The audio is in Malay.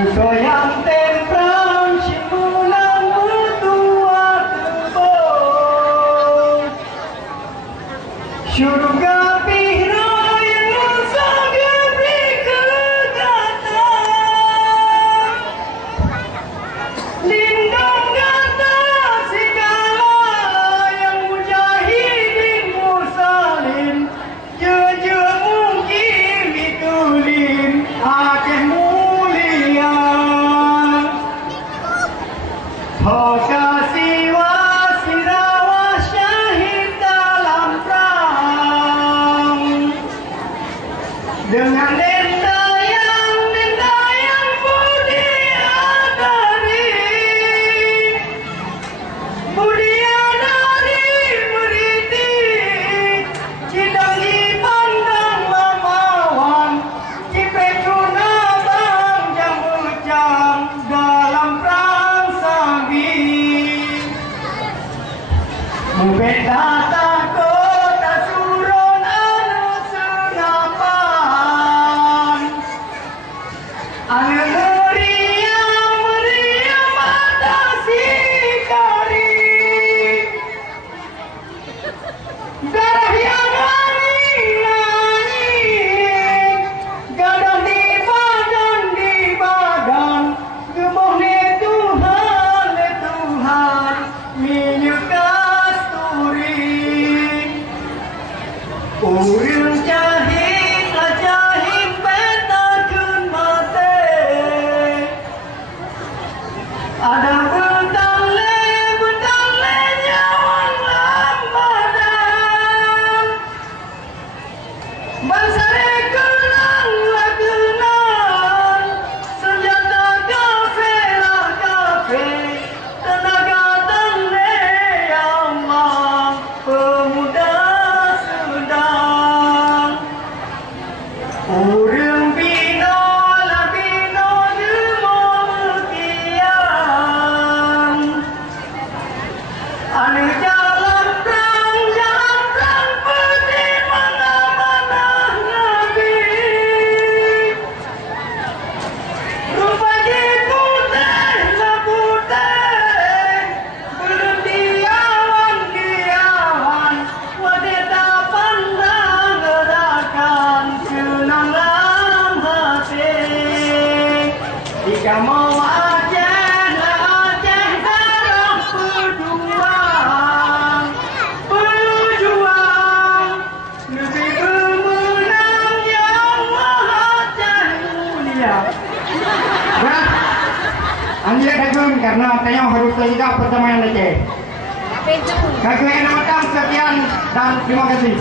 Goyang temprang simulang tua kebun Syurga pihra yang sangat berkegatan Lindung kata segala yang mujahidin mursalin Je mungkin ditulim Aceh mulia Kasih wasirawa syahid dalam perang dengan denda yang mulia dari beriti cidang dipandang mamawan cipetuna bang jamucang dalam perang sabi Mubeda takut asurun anu senapan Anu meriam atasi kari Darah yang nani Gadang di badan Gemoh ni Tuhan minyak kasturi Urang jahit petakeun mate Ada betale nyawan lambadan Bansare kelang lagenan senjata kafe tenaga tele Allah pemuda sedang urang bina labino demikian anu jalan perang putih mana-mana nabi rupa putih na putih belum diawan wadeta pandang gerakan senang dalam hati jika mau Aceh darah pejuang negeri pemenang yang Aceh mulia. Nah, anjir kagum karena tayang harus terlibat pertemanan Aceh. Kagum enam sekian dan terima kasih.